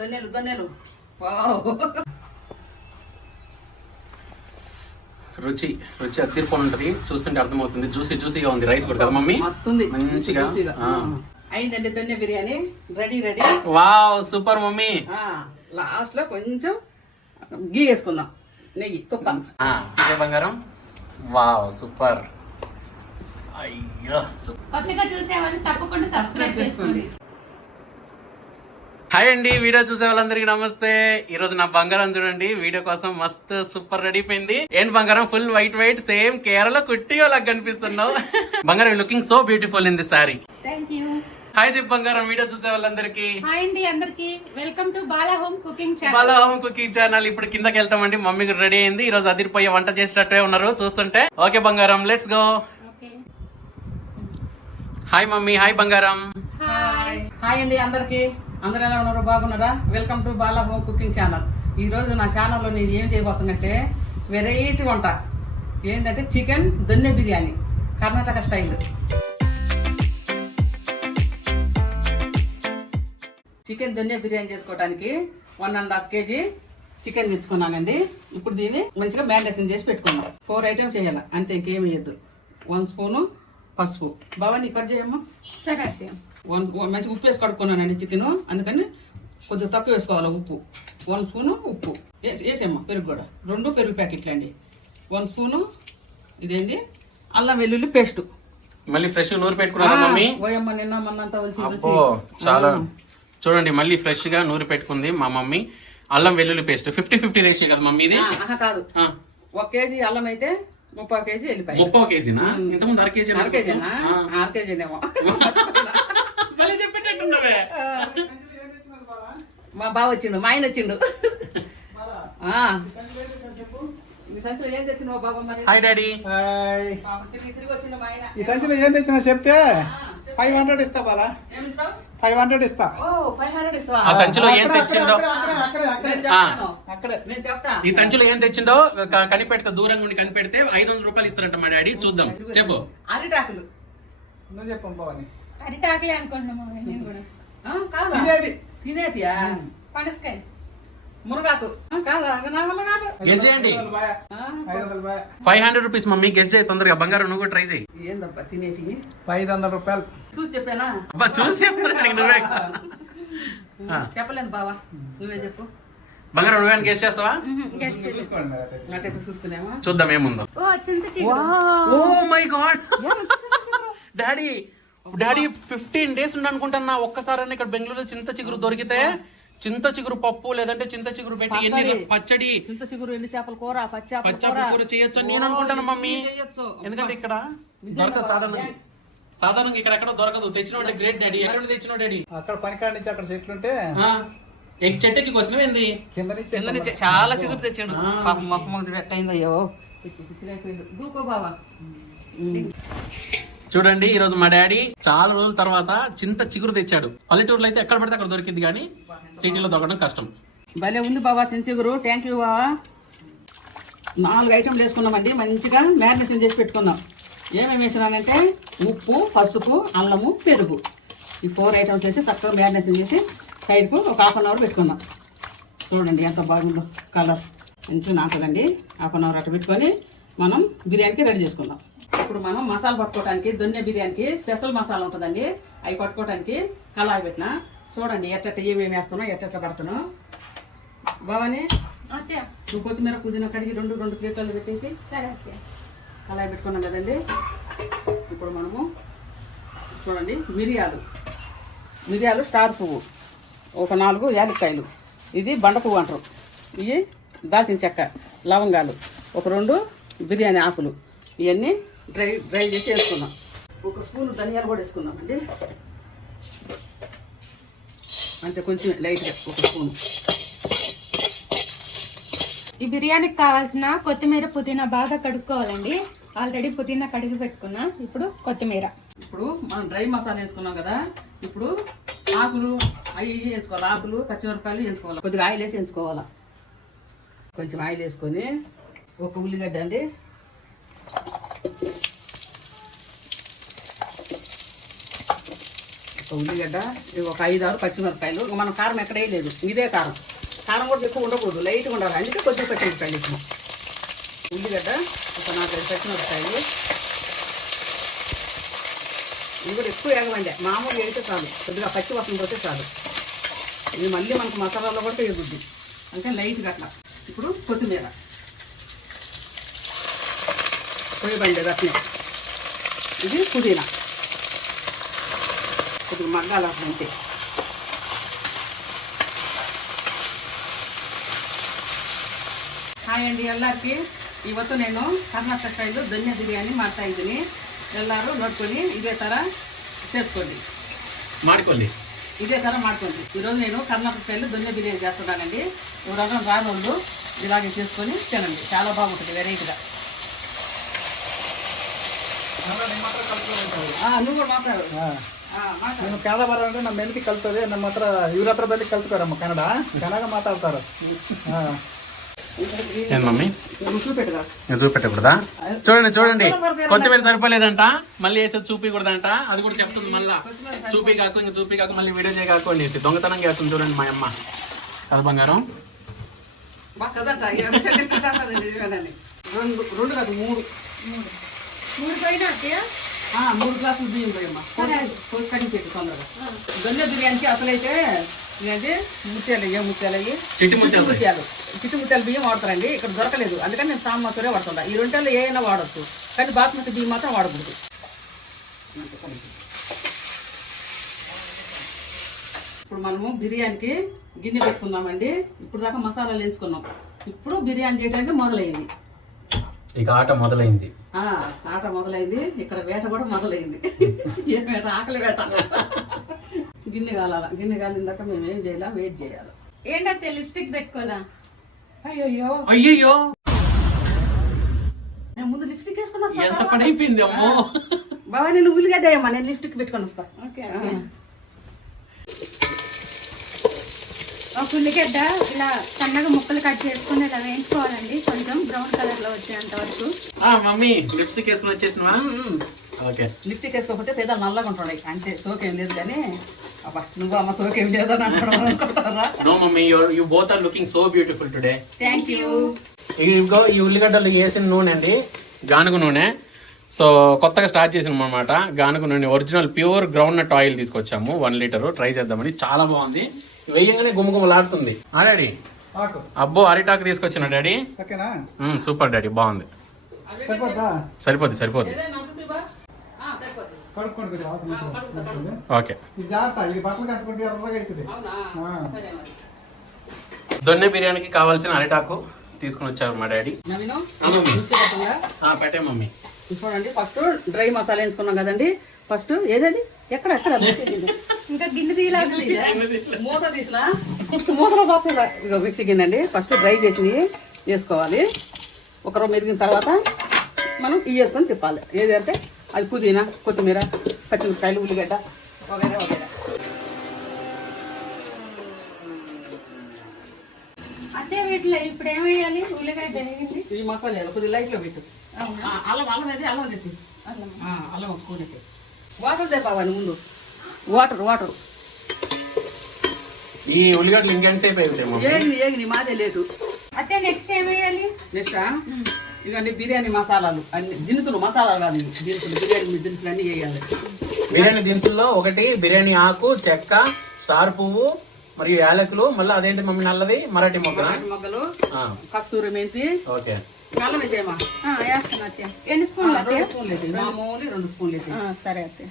ధన్యలు ధన్యలు. Wow, రుచి రుచి అద్దరిపోయి ఉంటది. చూస్తుంటే అర్థమవుతుంది. జ్యూసీగా ఉంది. రైస్ కూడా కదా మమ్మీ, మస్తుంది మంచిగా. అయిందండి ధన్య biryani. Ready. Wow, super mummy. Last లో కొంచెం గీ వేసుకుందాం, నెయ్యి తుప్ప. ఇదే బంగారం. Wow, super. అయ్యో, కొత్తగా చూసే వాళ్ళు తప్పకుండా సబ్స్క్రైబ్ చేసుకోండి. హాయ్ అండి, వీడియో చూసే వాళ్ళందరికీ నమస్తే. ఈ రోజు నా బంగారం చూడండి, వీడియో కోసం మస్తు సూపర్ రెడీ అయిపోయింది. ఏంటి బంగారం, ఫుల్ వైట్ సేమ్ కేరళ కుట్టిగా లాగా కనిపిస్తున్నావు. బంగారం looking so beautiful in the sorry. Thank you. Hi చెప్పు బంగారం, వీడియో చూసే వాళ్ళందరికీ. హాయ్ అండి అందరికి, welcome to Bala home cooking channel. Bala home cooking channel. ఇప్పుడు కిందకి వెళ్తామండి. మమ్మీ రెడీ అయింది. ఈ రోజు అదిరిపోయే వంట చేసేటట్టే ఉన్నారు చూస్తుంటే. ఓకే బంగారం, let's go. Okay. Hi mummy. Hi బంగారం. హాయ్ అండి అందరికి. అందరు ఎలా ఉన్నారు, బాగున్నారా? Welcome to Bala home cooking channel. ఈరోజు నా ఛానల్లో నేను ఏం చేయబోతున్నట్టే వెరైటీ వంట. ఏంటంటే chicken donne biryani, Karnataka style. Chicken donne biryani చేసుకోవడానికి 1.5 kg చికెన్ తెచ్చుకున్నానండి. ఇప్పుడు దీన్ని మంచిగా మ్యారినేషన్ చేసి పెట్టుకున్నాం. 4 ఐటమ్స్ చేయాలి అంతే, ఇంకేం వేయద్దు. 1 స్పూను పసుపు. బావని కట్ చేయమ్మా. సరే. మంచిగా ఉప్పు వేసి కడుక్కున్నానండి చికెన్, అందుకని కొద్దిగా తక్కువ వేసుకోవాలి ఉప్పు. 1 స్పూను ఉప్పు వేసేమ్మా. పెరుగు కూడా 2 పెరుగు ప్యాకెట్లు అండి. 1 స్పూను ఇదేంటి అల్లం వెల్లుల్లి పేస్ట్. మళ్ళీ ఫ్రెష్ నూరు పెట్టుకున్నారా మమ్మీ? పోయమ్మ, నిన్న మొన్నంతా అబ్బో, చాలా చూడండి, మళ్ళీ ఫ్రెష్ గా నూరు పెట్టుకుంది మా మమ్మీ. అల్లం వెల్లుల్లి పేస్ట్ 50-50 రేషియో కదా మమ్మీ ఇది? కాదు, 1 kg అల్లం అయితే 30 kg వెళ్ళిపోయి. 30 కేజీనా? ఇంతకుముందు 1/2 కేజీ. 1/2 కేజీనా? 6 కేజీనేమో. చెప్పేటట్టున్నావే. మా బావ వచ్చిండు, మా ఆయన వచ్చిండు. ఈ సంచిలో ఏం తెచ్చినావు బాబా మరి? Hi daddy. తిరిగి వచ్చిండు మా ఆయన. ఈ సంచిలో ఏం తెచ్చినా చెప్తే 500 ఇస్తా బాలా. ఏమి ఇస్తావు? 500 ఇస్తా. ఓ 500 ఇస్తావా? ఆ సంచిలో ఏం తెచ్చిండో నేను చెప్తాను. అక్కడే నేను చెప్తా. ఈ సంచిలో ఏం తెచ్చిండో కనిపెడితే, దూరంగా ఉండి కనిపెడితే 500 రూపాయలు ఇస్తారంట మా డాడీ. చూద్దాం, చెప్పు. అరిటాకులు. నువ్వు చెప్పు బావని. అరిటాకులే అనుకుంటున్నాము నేను కూడా. కాదా? తినేది. తినేటియా? పనసకాయ. మునగాకు. కాదా? నా వల్ల కాదు. గెస్ చేయండి. 500 బాయ్. 500 rupees mummy. గెస్ చేయి తొందరగా. బంగారం నువ్వు కూడా ట్రై చేయి. ఏందబ్బా తినేటి? 500 రూపాయలు. చూసి చెప్పానా? అబ్బా, చూసి చెప్తాను నువ్వే. చెప్పలేను బావా, నువ్వే చెప్పు. బంగారం నువ్వేనా గెస్ చేస్తావా? గెస్ చేయి. చూసుకోండి మరి అట్లయితే. నాటైతే చూసుకునేమా. చూద్దాం ఏముందో. ఓ చింత చిగురు. Oh my god daddy, 15 days ఉండి అనుకుంటున్నా. ఒక్కసారైనా ఇక్కడ బెంగళూరులో చింత చిగురు దొరికితే, చింత చిగురు పప్పు లేదంటే చింత చిగురు పెట్టి పచ్చడి, చింత చిగురు, ఎండు చేపల కూర, పచ్చడి కూర చేయొచ్చు అని నేను అనుకుంటాను మమ్మీ. ఎందుకంటే ఇక్కడ దొరకదు సాధారణంగా ఇక్కడ దొరకదు. తెచ్చిన గ్రేట్ డాడీ. ఎక్కడ తెచ్చినావు డాడీ? అక్కడ పనికాడ నుంచి అక్కడ చెట్లుంటే చెట్టుకి కోసినవి ఏంది? కింద నుంచి చాలా చిగురు తెచ్చాడు. పాప మొక్క ఎట్టయిందయ్యో. దూకో బావా. చూడండి, ఈ రోజు మా డాడీ చాలా రోజుల తర్వాత చింత చిగురు తెచ్చాడు. పల్లెటూరులో అయితే ఎక్కడ పడితే అక్కడ దొరికింది, కానీ సిటీలో దొరకడం కష్టం. భలే ఉంది బాబా చింత చిగురు. థ్యాంక్ యూ బావా. 4 ఐటమ్లు వేసుకున్నామండి. మంచిగా మ్యారినేషన్ చేసి పెట్టుకుందాం. ఏమేమి వేసినానంటే ఉప్పు, పసుపు, అల్లము, పెరుగు. ఈ 4 ఐటమ్స్ వేసి చక్కగా మ్యారినేషన్ చేసి సైడ్కు ఒక 1/2 అవర్ పెట్టుకుందాం. చూడండి ఎంత బాగుందో కలర్. మంచిగా నాకుదండి. 1/2 అవర్ అట్లా పెట్టుకొని మనం బిర్యానీకి రెడీ చేసుకుందాం. ఇప్పుడు మనం మసాలా పట్టుకోవడానికి, దొన్నె బిర్యానీకి స్పెషల్ మసాలా ఉంటుందండి. అవి పట్టుకోవడానికి కళాయి పెట్టిన. చూడండి ఎట్ట ఏమేమి వేస్తున్నావు, ఎట్ట పడుతున్నావు. బావని ఓకే. నువ్వు కొత్తిమీర, పుదీనా కడిగి 2 ప్లేట్లలో పెట్టేసి సరే. ఓకే. కళాయి పెట్టుకున్నాం కదండి. ఇప్పుడు మనము చూడండి మిరియాలు స్టార్ పువ్వు, ఒక 4 యాలక్కాయలు, ఇది బండ పువ్వు అంటారు, ఇవి దాల్చిన చెక్క, లవంగాలు, ఒక 2 బిర్యానీ ఆకులు, ఇవన్నీ డ్రై చేసి వేసుకుందాం. 1 స్పూన్ ధనియాలు కూడా వేసుకుందామండి. అంటే కొంచెం లైట్గా 1 స్పూను. ఈ బిర్యానీకి కావాల్సిన కొత్తిమీర, పుదీనా బాగా కడుక్కోవాలండి. ఆల్రెడీ పుదీనా కడిగి పెట్టుకున్నా. ఇప్పుడు కొత్తిమీర. ఇప్పుడు మనం డ్రై మసాలా వేసుకున్నాం కదా. ఇప్పుడు ఆకులు అవి వేసుకోవాలి. ఆకులు, పచ్చిమిరపకాయలు వేసుకోవాలి. కొద్దిగా ఆయిల్ వేసి వేసుకోవాలి. కొంచెం ఆయిల్ వేసుకొని 1 ఉల్లిగడ్డ అండి, ఉల్లిగడ్డ ఇవి ఒక 5-6 పచ్చిమిరపకాయలు. ఇంక మనం కారం ఎక్కడ వేయలేదు, ఇదే కారం. కారం కూడా ఎక్కువ ఉండకూడదు, లైట్గా ఉండాలి, అందుకే కొద్దిగా పచ్చిమిరపకాయలు ఇచ్చిన. ఉల్లిగడ్డ ఒక 4-5 పచ్చిమిరపకాయలు. ఇది కూడా ఎక్కువ వేగమండి, మామూలు వేస్తే చాలు, కొద్దిగా పచ్చి వాసన పోతే చాలు. ఇది మళ్ళీ మనకు మసాలాలో కూడా వేయబుద్ది, అంటే లైట్గా అట్లా. ఇప్పుడు కొత్తిమీర పోయబండి అట్నే. ఇది పుదీనా కొద్దిగా మగ్గాలి అంతే. ಹಾಯ್ ಅಂಡಿ ಎಲ್ಲರಿಗೆ. ಇವತ್ತು నేను కర్ణాటక స్టైల్ ధనియా బిర్యానీ ಮಾಡ್ತಾ ಇದ್ದೀನಿ. ಎಲ್ಲರೂ ನೋಡ್ಕೊಳ್ಳಿ, ఇదే ಥರ చేసుకోండి, ಮಾಡ್ಕೊಳ್ಳಿ. ఇదే ಥರ ಮಾಡ್ಕೊಳ್ಳಿ. ఈరోజు నేను కర్ణాటక స్టైల్ ధనియా బిర్యానీ చేస్తున్నానండి. ఎవరైనా రానోళ్ళు ఇలాగే చేసుకొని తినండి, చాలా బాగుంటుంది వెరైటీగా. నువ్వు కూడా మాట్లాడు. నేను ಕನ್ನಡ ಬರೋಂದ್ರೆ ನಮ್ಮ ಹೆಂಡತಿ ಕಲ್ತದೆ, ನಮ್ಮ ಹತ್ರ ಇವ್ರ ಹತ್ರ ಬಲ್ಲಿ ಕಲ್ತ್ಕೊರಮ್ಮ ಕನ್ನಡ ಚೆನ್ನಾಗಿ ಮಾತಾಡ್ತಾರೆ. ఏం మమ్మీ చూపెట్టుగా చూపెట్టకూడదా? చూడండి చూడండి, కొత్తిమీర సరిపోలేదంట, మళ్ళీ వేసేది చూపించకూడదంట. అది కూడా చెప్తుంది మళ్ళా, చూపి కాకు ఇంకా చూపి కాకు మళ్ళీ వీడియో చేయకాకండి, దొంగతనం చేస్తుంది చూడండి మా అమ్మ. అది బంగారం రెండు కాదు 3 పోయినా అత్తయ్య? 3 గ్లాసులు బియ్యం పోయమ్మా, కడిగి పెట్టు తొందరగా. ధనియా బిర్యానీకి అసలైతే ఇదంటే ముత్యాలు, ఏ ముత్యాలు అయ్యి చిట్టి ముత్యాలు బియ్యం వాడతారండి. ఇక్కడ దొరకలేదు, అందుకని నేను సామ్ మసూరే వాడుతుంటా. ఈ 2 ఏ అయినా వాడచ్చు, కానీ బాస్మతి బియ్యం మాత్రం వాడకూడదు. ఇప్పుడు మనము బిర్యానీకి గిన్నె పెట్టుకుందామండి. ఇప్పుడు దాకా మసాలాలు వేసుకున్నాం, ఇప్పుడు బిర్యానీ చేయడానికి మొదలైంది. ఇక ఆట మొదలైంది. ఆట మొదలైంది, ఇక్కడ వేట కూడా మొదలైంది. ఏ వేట? ఆకలి వేట. గిన్నె కాలాల, గిన్నె కాలిన దాకా మేము ఏం చేయాలా, వెయిట్ చేయాలి. ఏంటంటే లిప్స్టిక్ పెట్టుకోవాలా? అయ్యో అయ్యయ్యో, నేను ముందు లిప్స్టిక్ వేసుకుని ఎంత వస్తా. పని అయిపోయింది అమ్మో. బాబా నేను ఉల్లిగడ్డ అయ్యమ్మా, నేను లిప్స్టిక్ పెట్టుకొని వస్తా. ఒక ఉల్లిగడ్డ ఇలా సన్నగా ముక్కలు కట్ చేసుకుని ఇలా వేయించుకోవాలండి, కొంచెం బ్రౌన్ కలర్ లో వచ్చేంత వరకు. మమ్మీ లిప్స్టిక్ వేసుకుని వచ్చేసినవా? ఓకే. లిప్స్టిక్ వేసుకోకపోతే పేదలు నల్లగా ఉంటున్నాయి, అంటే సోకేం లేదు. కానీ అబ్బా నువ్వు అమ్మ సోకేం లేదని అనుకుంటారా? No mummy, you both are looking so beautiful today. Thank you. ఇదిగో ఈ ఉల్లిగడ్డలు వేసిన నూనె అండి, గానుగ నూనె. సో కొత్తగా స్టార్ట్ చేసినాం అనమాట గానుగ నూనె. Original pure groundnut oil తీసుకొచ్చాము, 1 లీటర్. ట్రై చేద్దామని, చాలా బాగుంది, వెయ్యంగానే గుమగుమలాడుతుంది. డాడీ అబ్బో అరిటాకు తీసుకొచ్చిన డాడీ. ఓకేనా? సూపర్ డాడీ, బాగుంది. సరిపోద్దా? సరిపోద్ది సరిపోద్ది. కడుక్కోండి, ఓకే. ఇది జాగ్రత్త, ఈ బట్టలు కట్టుకుంటే ఎర్రగా అవుతుంది. దొన్నె బిర్యానీకి కావాల్సిన అరిటాకు తీసుకుని వచ్చారు మా డాడీ. పెట్టే మమ్మీ. చూడండి, ఫస్ట్ డ్రై మసాలా వేసుకున్నాం కదండి. ఫస్ట్ ఏదేది ఎక్కడ ఇంకా గిన్నె తీయాల్సి మూత తీసినా మూతలో పోతుందా? ఇక మిక్సీ గిన్నె అండి. ఫస్ట్ డ్రై చేసి వేసుకోవాలి. ఒక రవ్వ మెరిగిన తర్వాత మనం ఇవి వేసుకొని తిప్పాలి. ఏది అంటే అది పుదీనా, కొత్తిమీర, పచ్చిమిరపకాయలు, ఉల్లిగడ్డ వగైరా వగైరా. అదే వీటిలో ఇప్పుడు ఏమేయాలి? ఉల్లిగడ్డ వేయండి, ఈ మసాలా వేయాలి, కొద్దిగా లైట్లో పెట్టు. అల్లం వేసి అల్లం తెచ్చి అల్లం ఒక స్పూన్ వేసి వాటర్ తెప్పాలి ముందు. వాటర్ ఈ ఉల్లిగడ్డలు ఇంకెంతసేపు అయిపోతాయి? ఏగిని మాదే లేదు. అదే నెక్స్ట్ ఏమేయాలి? నెక్స్ట్ ఇవన్నీ బిర్యానీ మసాలాలు, అన్ని దినుసులు, మసాలాలు కాదు ఇవి దినుసులు. బిర్యానీ దినుసులు అన్నీ వేయాలి. బిర్యానీ దినుసుల్లో ఒకటి బిర్యానీ ఆకు, చెక్క, స్టార్ పువ్వు మరియు యాలకులు, మళ్ళీ అదేంటి మమ్మీ నల్లది మరాఠీ మొగ్గలు, కస్తూరి మెంతి. ఓకే. కాలం వేసేయమా? వేస్తాను అత్తయ్య. ఎన్ని స్పూన్లు? 2 స్పూన్లు వేసి, మామూలు 2 స్పూన్లు వేసి. సరే అత్తయ్య.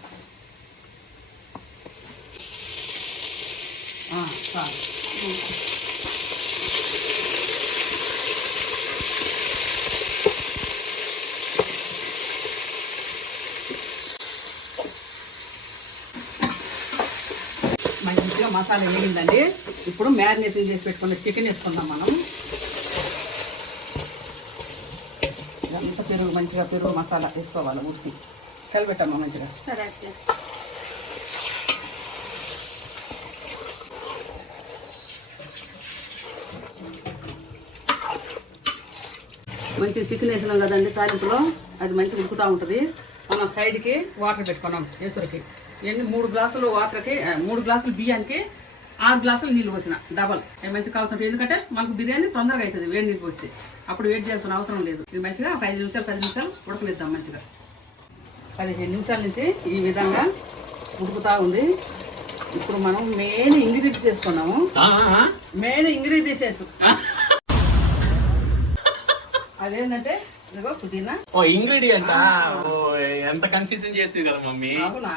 చాలు. మంచిగా మసాలా వేగిందండి. ఇప్పుడు మ్యారినేషన్ చేసి పెట్టుకున్న చికెన్ వేసుకుందాం మనం. ఎంత పెరుగు, మంచిగా పెరుగు మసాలా వేసుకోవాలి, ఉడిసి కలిపెట్టమ్మా మంచిగా. సరే అత్తయ్య. మంచిగా చికెన్ వేసినాం కదండి తాలింపులో, అది మంచిగా ఉడుకుతూ ఉంటుంది. మనం సైడ్కి వాటర్ పెట్టుకున్నాం ఎసురుకి. ఎన్ని 3 గ్లాసులు వాటర్కి 3 గ్లాసులు బియ్యానికి 6 గ్లాసులు నీళ్ళు పోసిన డబల్ మంచిగా కాలుతుంటాయి. ఎందుకంటే మనకు బిర్యానీ తొందరగా అవుతుంది వేడి నీళ్ళు పోస్తే. అప్పుడు వేడి చేయాల్సిన అవసరం లేదు. ఇది మంచిగా ఒక 5 నిమిషాలు 10 నిమిషాలు ఉడకనిద్దాం. మంచిగా 15 నిమిషాల నుంచి ఈ విధంగా ఉడుకుతూ ఉంది. ఇప్పుడు మనం మెయిన్ ఇంగ్రీడియంట్స్ చేసుకున్నాము. మెయిన్ ఇంగ్రీడియంట్స్ అదేంటంటే ఇదిగో పుదీనా. ఓ ఇంగ్రీడియంట్ ఎంత కన్ఫ్యూజన్ చేసి కదా మమ్మీ. అవునా,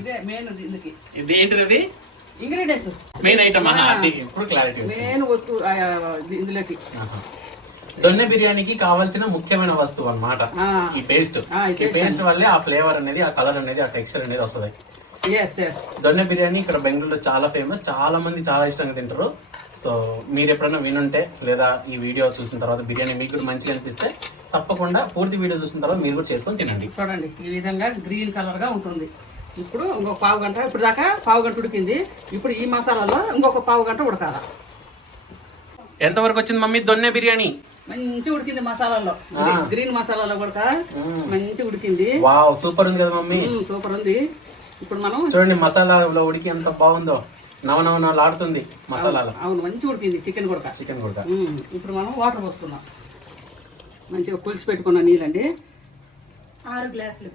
ఇదే మెయిన్ దీనికి. ఇది ఏంటిది? అది ఇంగ్రీడియంట్స్ మెయిన్ ఐటమ్. ఇప్పుడు క్లారిటీ. మెయిన్ వస్తువు ఇందులోకి దొన్నె బిర్యానీకి కావాల్సిన ముఖ్యమైన వస్తువు అన్నమాట ఈ పేస్ట్. ఈ పేస్ట్ వల్లే ఆ ఫ్లేవర్ అనేది, ఆ కలర్ అనేది, ఆ టెక్స్చర్ అనేది వస్తుంది. దొన్నె బిర్యానీ ఇక్కడ బెంగళూరులో చాలా ఫేమస్. చాలా మంది చాలా ఇష్టంగా తింటారు. సో మీరు ఎప్పుడైనా వినుంటే లేదా ఈ వీడియో చూసిన తర్వాత బిర్యానీ మీకు కూడా మంచిగా అనిపిస్తే తప్పకుండా పూర్తి వీడియో చూసిన తర్వాత మీరు కూడా చేసుకొని తినండి. చూడండి ఈ విధంగా గ్రీన్ కలర్ గా ఉంటుంది. ఇప్పుడు ఇంకొక పావు గంట, ఇప్పుడు దాకా పావు గంట ఉడికింది. ఇప్పుడు ఈ మసాలాలో ఇంకొక పావు గంట ఉడకాల. ఎంతవరకు వచ్చింది మమ్మీ దొన్నె బిర్యానీ? మంచి ఉడికింది మసాలాలో, గ్రీన్ మసాలాలో కూడా మంచి ఉడికింది. వావ్, సూపర్ ఉంది కదా మమ్మీ. సూపర్ ఉంది. ఇప్పుడు మనం చూడండి మసాలాలో ఉడికి ఎంత బాగుందో, నవనవలాడుతుంది మసాలాలో. అవును, మంచి ఉడికింది చికెన్ కూడా. ఇప్పుడు మనం వాటర్ పోసుకుందాం. మంచిగా పులిసి పెట్టుకున్న నీళ్ళండి. 6 గ్లాసులు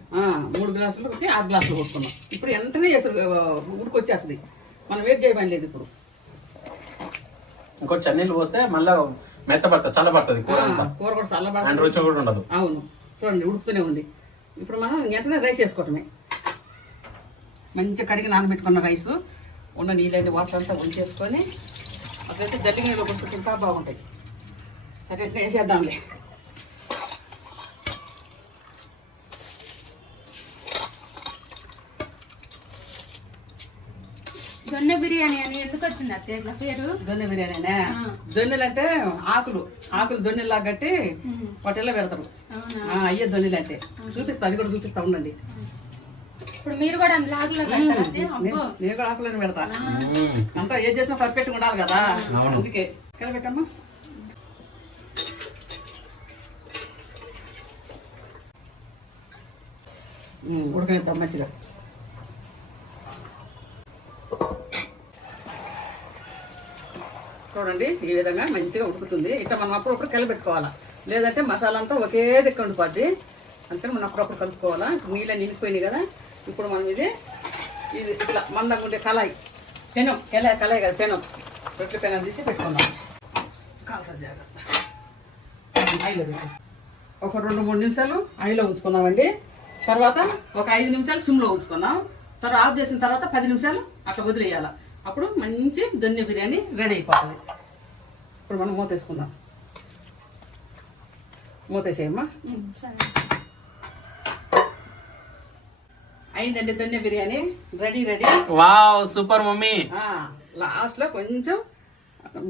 3 గ్లాసులు 6 గ్లాసులు పోసుకున్నాం. ఇప్పుడు వెంటనే ఉడికొచ్చేస్తుంది. మనం వెయిట్ చేయబడి లేదు. ఇప్పుడు ఇంకొంచెం నీళ్ళు పోస్తే మళ్ళీ మెత్తబడుతుంది, చల్లబడుతుంది కూర కూడా చల్లబడుతుంది, రుచి కూడా ఉండదు. అవును, చూడండి ఉడుకుతూనే ఉంది. ఇప్పుడు మనం వెంటనే రైస్ వేసుకోవటమే. మంచిగా కడిగి నానబెట్టుకున్న రైస్ ఉన్న నీళ్ళని వాటర్ అంతా ఉంచేసుకొని అట్లయితే జల్లి నీళ్ళు పోసుకుంటే ఇంకా బాగుంటాయి. సరే వేసేద్దాంలే. దొన్నె బిర్యానీ అని ఎందుకు వచ్చింది అత్తయ్య ఇట్లా పేరు? దొన్నె బిర్యానీనే. దొన్నెలు అంటే ఆకులు దొన్నెల్లా కట్టి వాటిల్లో పెడతారు. అయ్యే దొన్నెలు అంటే చూపిస్తా, అది కూడా చూపిస్తా ఉండండి. ఇప్పుడు మీరు కూడా అందులో ఆకులో పెడతారా? నేను కూడా ఆకులను పెడతా. అంతా ఏం చేసినా పర్ఫెక్ట్ గా ఉండాలి కదా, అందుకే కలిపెట్టమ్మా. ఉడకనిద్దాం మంచిగా. చూడండి ఈ విధంగా మంచిగా ఉడుకుతుంది. ఇట్లా మనం అప్పుడప్పుడు కలిపెట్టుకోవాలా, లేదంటే మసాలా అంతా ఒకే దిక్కు ఉండిపోద్ది. అందుకని మనం అప్పుడప్పుడు కలుపుకోవాలా. నీళ్ళని నిండిపోయినాయి కదా. ఇప్పుడు మనం ఇది ఇట్లా మందంగా ఉండే కళాయి కళాయి కదా పెనం, రొట్టె పెనం తీసి పెట్టుకుందాం. కాల్సా జాగ్రత్త. ఆయిల్ ఒక 2-3 నిమిషాలు ఆయిల్లో ఉంచుకుందామండి. తర్వాత ఒక 5 నిమిషాలు సిమ్లో ఉంచుకుందాం. తర్వాత ఆఫ్ చేసిన తర్వాత 10 నిమిషాలు అట్లా వదిలేయాలి. అప్పుడు మంచి దొన్నె బిర్యానీ రెడీ అయిపోతుంది. ఇప్పుడు మనం మూతేసుకుందాం. మూతేసేయమ్మా. అయిందండి donne biryani ready. Wow, super mummy. Last లో కొంచెం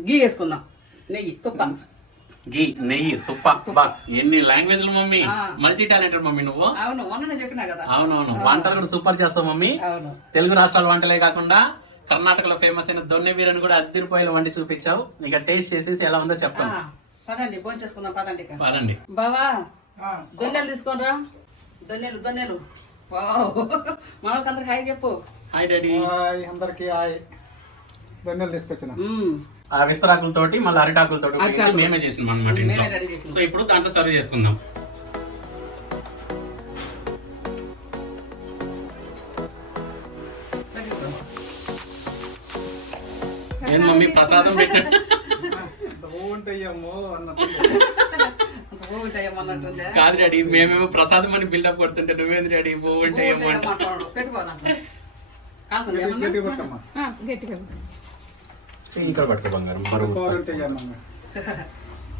గీ వేసుకుందాం. నెయ్యి తుప్ప. ఎన్ని లాంగ్వేజ్లు మమ్మీ, మల్టీ టాలెంటెడ్ మమ్మీ నువ్వు. అవును, మొన్న చెప్పినా కదా. అవునవును, వంటలు కూడా సూపర్ చేస్తావు మమ్మీ. అవును, తెలుగు రాష్ట్రాల వంటలే కాకుండా కర్ణాటకలో ఫేమస్ అయిన దొన్నె బిర్యానీ కూడా అద్దరిపోయిన వండి చూపించావు. ఇక టేస్ట్ చేసేసి ఎలా ఉందో చెప్తాను. పదండి భోజనం చేసుకుందాం. పదండి బావా, దొన్నెలు తీసుకోనరా. దొన్నెలు మనకందరికి హాయ్ చెప్పు. Hi daddy. అందరికి హాయ్. దొన్నెలు తీసుకొచ్చిన ఆ విస్తరాకులతోటి మళ్ళీ అరిటాకులతోటి మేమే చేసినాం అనమాట ఇంట్లో. సో ఇప్పుడు దాంట్లో సర్వ్ చేసుకుందాం. ఏం మమ్మీ ప్రసాదం పెట్టిన కాదు డాడీ, మేమేమో ప్రసాదం అని బిల్డప్ కొడుతుంటే నువ్వేంది డాడీ బాగుంటాయేమో ఇక్కడ పట్టుకో బంగారం.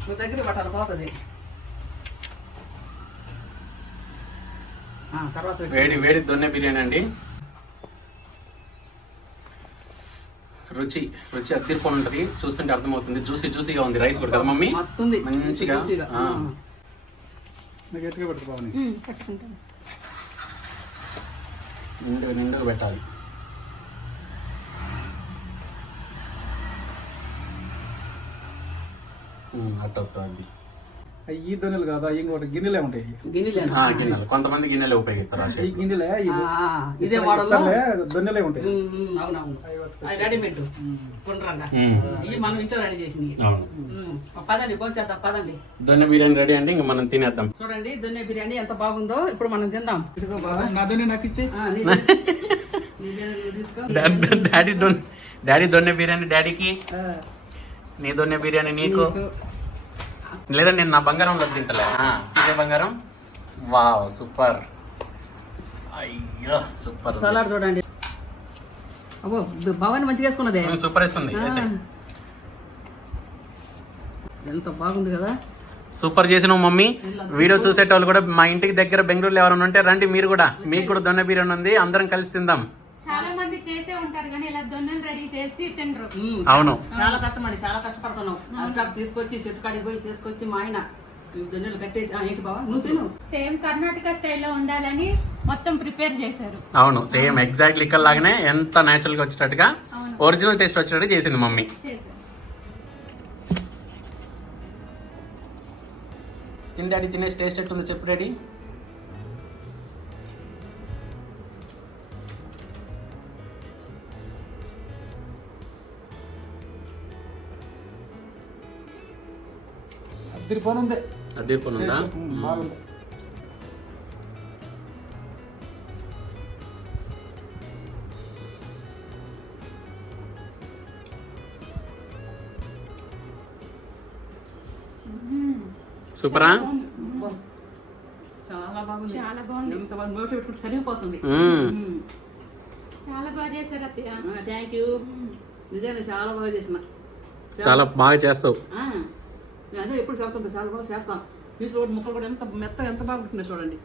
నువ్వు దగ్గర పట్టాలి పోతుంది. వేడి దొన్నె బిర్యానీ అండి. రుచి అద్దరిపోయి ఉంటుంది. చూస్తుంటే అర్థమవుతుంది. జ్యూసీగా ఉంది రైస్ కూడా కదా మమ్మీ. మంచిగా నిండుగా పెట్టాలి. అట్ట అవుతుంది. ఈ దొన్నెలు కాదా ఇంకోటి గిన్నెలే ఉంటాయి. గిన్నెలేనా? గిన్నెలు కొంతమంది గిన్నెలు ఉపయోగిస్తారు ఆ ఈ shape. గిన్నెలే ఇదే మోడల్ దొన్నెలే ఉంటాయి. అవునవును అది రెడీమేడ్ కొండ్రంగా ఇవి మనం ఇంట్లో రెడీ చేసింది. అవును. పదండి భోంచేద్దాం పదండి. దొన్నె బిర్యానీ రెడీ అంటే ఇంకా మనం తినేద్దాం. చూడండి దొన్నె బిర్యానీ ఎంత బాగుందో. ఇప్పుడు మనం తిందాం. ఇదిగో బాబా నా దొన్నె నాకు ఇచ్చే. నీ బిర్యానీ నువ్వు తీసుకో. డాడీ దొన్నె బిర్యానీ డాడీకి, నీ దొన్నె బిర్యానీ నీకు. లేదా నేను నా బంగారంలో తింటలే. ఇదే బంగారం. Wow super. అయ్యో సూపర్. సలాడ్ చూడండి. అబ్బో భవాని మంచిగా వేసుకున్నదే. సూపర్ వేసుకుంది. ఎంత బాగుంది కదా. సూపర్ చేసినావు మమ్మీ. వీడియో చూసేటోళ్ళు కూడా మా ఇంటికి దగ్గర బెంగళూరులో ఎవరైనా ఉంటే రండి మీరు కూడా. మీకు కూడా దొన్నె బిర్యానీ ఉంది, అందరం కలిసి తిందాం. చాలా మంది చేసే ఉంటారు కానీ ఇలా దొన్నెలు రెడీ చేసి తినరు. అవును చాలా కష్టమండి, చాలా కష్టపడుతున్నావు. అట్లా తీసుకొచ్చి చెట్టు కాడికి పోయి తీసుకొచ్చి మా ఆయన దొన్నెలు కట్టేసి ఏంటి బావా నువ్వు తిను. సేమ్ కర్ణాటక స్టైల్లో ఉండాలని మొత్తం ప్రిపేర్ చేశారు. అవును సేమ్ ఎగ్జాక్ట్లీ ఇక్కడ లాగానే ఎంత న్యాచురల్ గా వచ్చేటట్టుగా ఒరిజినల్ టేస్ట్ వచ్చేటట్టు చేసింది మమ్మీ. చేశారు. తిని డాడీ తినేసి టేస్ట్ ఎట్టుందో చెప్పు డాడీ. అద్దరిపోనుంది. అదే ఉందా? బాగుంది. సూపరా? చాలా బాగుంది. చాలా బాగుంది. ఎంత బాగా నోటి పెట్టుకుంటే సరిగిపోతుంది. చాలా బాగా చేశారు అత్తయ్య. Thank you. నిజంగా చాలా బాగా చేసిన. చాలా బాగా చేస్తావు. అదే ఎప్పుడు చేస్తుంటా చాలా బాగా చేస్తాం. పీసులు కూడా ముక్కలు కూడా ఎంత మెత్త ఎంత బాగా పుట్టినాయి చూడండి.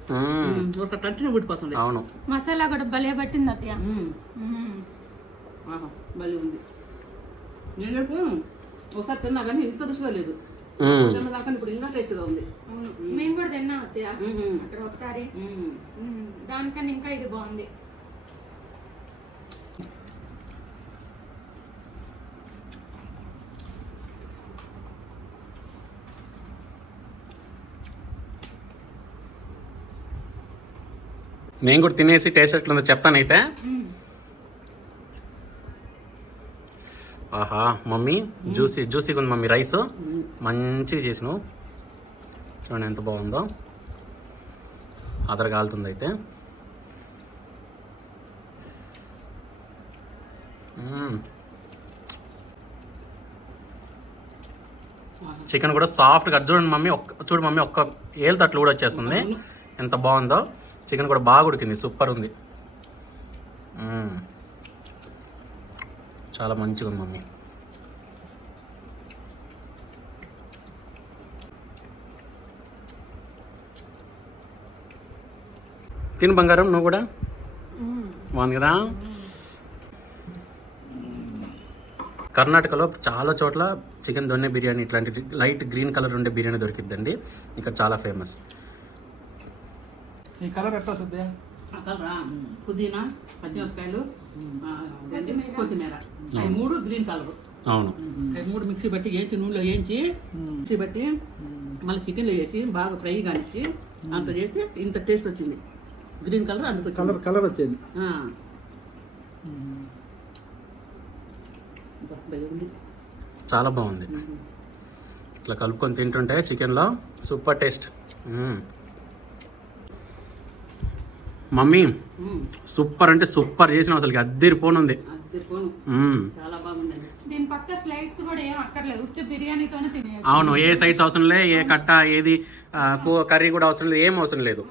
ఒక టంటిని పుట్టిపోతుంది. అవును మసాలా కూడా భలే పట్టింది అత్తయ్య. భలే ఉంది. నేను ఒకసారి తిన్నా కానీ ఇంత రుచిగా లేదు. తిన్నదాకా ఇప్పుడు ఇంకా టేస్ట్గా ఉంది. మేము కూడా తిన్నాం అత్తయ్య అక్కడ ఒకసారి. దానికన్నా ఇంకా ఇది బాగుంది. నేను కూడా తినేసి టేస్ట్ ఎట్లుందో చెప్తానైతే. ఆహా మమ్మీ జ్యూసీగా ఉంది మమ్మీ. రైస్ మంచిగా చేసినావు. చూడండి ఎంత బాగుందో. అదర కాలుతుంది అయితే. చికెన్ కూడా సాఫ్ట్గా చూడండి మమ్మీ. చూడు మమ్మీ ఒక్క ఏళ్ళ తట్లు కూడా వచ్చేస్తుంది. ఎంత బాగుందో. చికెన్ కూడా బాగా ఉడికింది. సూపర్ ఉంది. చాలా మంచిగా ఉంది మమ్మీ. తిను బంగారం నువ్వు కూడా. బాగుంది కదా. కర్ణాటకలో చాలా చోట్ల చికెన్ దొన్నె బిర్యానీ ఇట్లాంటి లైట్ గ్రీన్ కలర్ ఉండే బిర్యానీ దొరికిద్దండి. ఇక్కడ చాలా ఫేమస్. ఈ కలర్ ఎట్లా వస్తుంది? పుదీనా, పచ్చిమిరపకాయలు, కొత్తిమీర, అవి 3 గ్రీన్ కలర్. అవును అవి 3 మిక్సీ బట్టి వేయించి నూనెలో వేయించి మిక్సీ బట్టి మళ్ళీ చికెన్లో వేసి బాగా ఫ్రై కానిచ్చి అంత చేస్తే ఇంత టేస్ట్ వచ్చింది. గ్రీన్ కలర్ అందుకు కలర్ వచ్చేది. చాలా బాగుంది. ఇట్లా కలుపుకొని తింటుంటే చికెన్లో సూపర్ టేస్ట్. మమ్మీ సూపర్ అంటే సూపర్ చేసిన అసలు అద్దరిపోనుంది. చాలా బాగుందండి. దీని పక్క స్లైడ్స్ కూడా ఏం అక్కర్లేదు. ఉత్తి బిర్యానీతోనే తినేయచ్చు. అవును ఏ సైడ్స్ అవసరం లేదు, ఏ కట్ట ఏది కర్రీ కూడా అవసరం లేదు, ఏం అవసరం లేదు.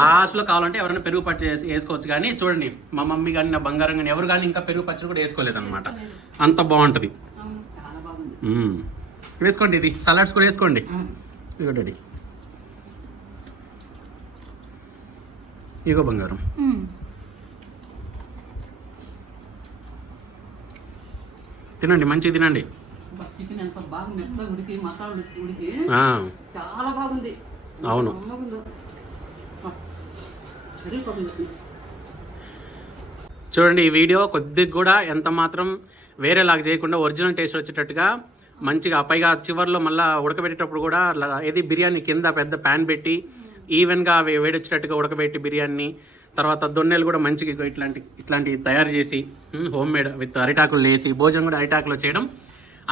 లాస్ట్ లో కావాలంటే ఎవరైనా పెరుగు పచ్చడి వేసుకోవచ్చు. కానీ చూడండి మా మమ్మీ కానీ నా బంగారం కానీ ఎవరు కానీ ఇంకా పెరుగు పచ్చడి కూడా వేసుకోలేదు అనమాట. అంత బాగుంటది. చాలా బాగుంది. వేసుకోండి. ఇది సలాడ్స్ కూడా వేసుకోండి. ఇదిగోండి ఇగో బంగారం. తినండి మంచిగా తినండి. చికెన్ ఎంత బాగా మెత్తగా ఉడికి మసాలా ఉడికి చాలా బాగుంది. అవును చూడండి ఈ వీడియో కొద్దిగా కూడా ఎంత మాత్రం వేరేలాగా చేయకుండా ఒరిజినల్ టేస్ట్ వచ్చేటట్టుగా మంచిగా పైగా చివర్లో మళ్ళీ ఉడకబెట్టేటప్పుడు కూడా ఏది బిర్యానీ కింద పెద్ద ప్యాన్ పెట్టి ఈవెన్గా వేడొచ్చేటట్టుగా ఉడకబెట్టి బిర్యానీ తర్వాత దొన్నెలు కూడా మంచిగా ఇట్లాంటివి తయారు చేసి హోమ్ మేడ్ విత్ అరిటాకులు వేసి భోజనం కూడా అరిటాకులో చేయడం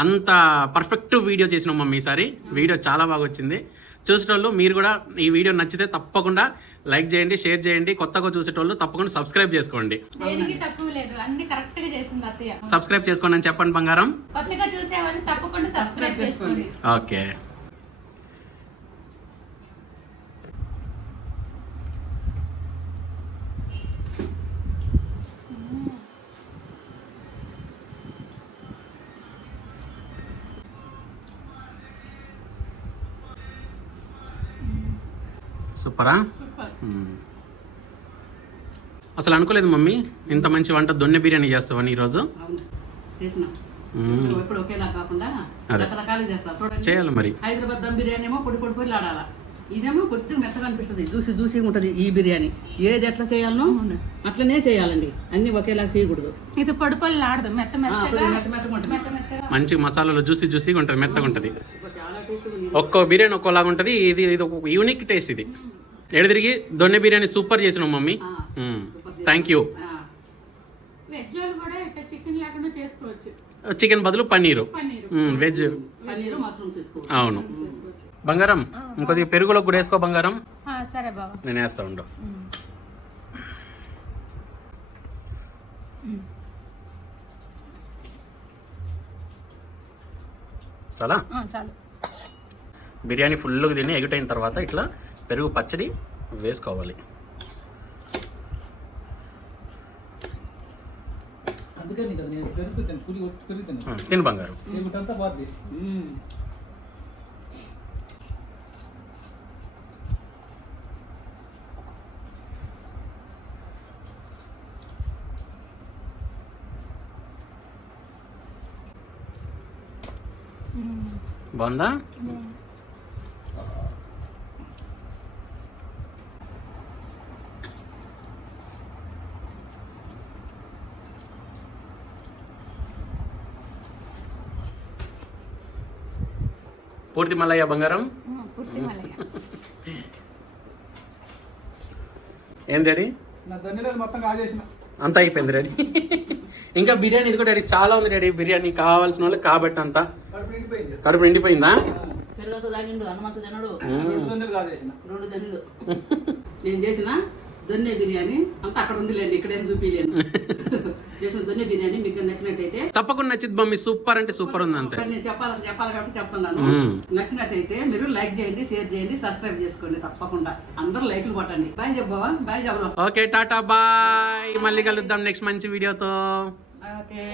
అంత పర్ఫెక్ట్ వీడియో చేసినాం మమ్మీ ఈసారి. వీడియో చాలా బాగా వచ్చింది. చూసేటోళ్ళు మీరు కూడా ఈ వీడియో నచ్చితే తప్పకుండా లైక్ చేయండి, షేర్ చేయండి. కొత్తగా చూసేటోళ్ళు తప్పకుండా సబ్స్క్రైబ్ చేసుకోండి. దేనికి తక్కువ లేదు, అన్ని కరెక్ట్ గా చేసింది అత్తయ్య. సబ్స్క్రైబ్ చేసుకోండి అని చెప్పండి బంగారం. కొత్తగా చూసే వాళ్ళు తప్పకుండా సబ్స్క్రైబ్ చేసుకోండి. ఓకే. సూపరా? అసలు అనుకోలేదు మమ్మీ ఇంత మంచి వంట దొన్నె బిర్యానీ చేస్తావని ఈరోజు. అవును చేసిన ఎప్పుడు ఒకేలా కాకుండా రకరకాలుగా చేస్తా. చూడండి చేయాలి మరి. హైదరాబాద్ దమ్ బిర్యానీ ఏమో పొడి పొడి పొడి ఆడాలా, ఇదేమో కొద్దిగా మెత్తగా అనిపిస్తుంది, జ్యూసీగా ఉంటుంది. ఈ బిర్యానీ ఏది ఎట్లా చేయాలనో అట్లనే చేయాలండి, అన్ని ఒకేలా చేయకూడదు. ఇది పొడి పొడి ఆడదు, మెత్త మెత్తగా మంచి మసాలాలు జ్యూసీగా ఉంటుంది, మెత్తగా ఉంటుంది. చాలా టేస్ట్ ఉంది. ఒక్కో బిర్యానీ ఒక్కోలాగా ఉంటుంది. ఇది ఒక యూనిక్ టేస్ట్. ఇది ఎడదిరిగి దొన్నె బిర్యానీ సూపర్ చేసినావు మమ్మీ. Thank you. వెజ్ వాళ్ళు కూడా ఇట్లా చికెన్ లేకుండా చేసుకోవచ్చు. చికెన్ బదులు పన్నీరు, వెజ్ పన్నీరు మష్రూమ్స్ వేసుకోవచ్చు. అవును. బంగారం ఇంకొద్దిగా పెరుగులో కూడా వేసుకో బంగారం. సరే బాబా, నేను వేస్తా ఉండు. చాలా చాలు. బిర్యానీ ఫుల్గా తిని ఎగుటైన తర్వాత ఇట్లా పెరుగు పచ్చడి వేసుకోవాలి. తిను బంగారం. బాగుందా? పూర్తి మల్లయ్య బంగారం. ఏం రెడీ? అంతా అయిపోయింది రెడీ. ఇంకా బిర్యానీ ఇది కూడా రెడీ, చాలా ఉంది రెడీ. బిర్యానీ కావాల్సిన వాళ్ళకి కాబట్టి అంతా కడుపు నిండిపోయిందా? పిల్లలతో తాగిండు, హనుమంతు తినడు. 2 దన్నులు నేను చేసిన దొన్నె బిర్యానీ అంతా అక్కడ ఉందిలేండి, ఇక్కడేం చూపించలేను. చేసిన దొన్నె బిర్యానీ మీకు నచ్చినట్టయితే తప్పకుండా నచ్చింది మమ్మీ. సూపర్ అంటే సూపర్ ఉంది అంతే. నేను చెప్పాలి కాబట్టి చెప్తున్నాను. నచ్చినట్టయితే మీరు లైక్ చేయండి, షేర్ చేయండి, సబ్స్క్రైబ్ చేసుకోండి. తప్పకుండా అందరూ లైక్లు కొట్టండి. బాయ్ చెప్పవా? బాయ్ చెప్దాం. Okay, tata bye. మళ్ళీ కలుద్దాం నెక్స్ట్ మంచి వీడియోతో. ఓకే.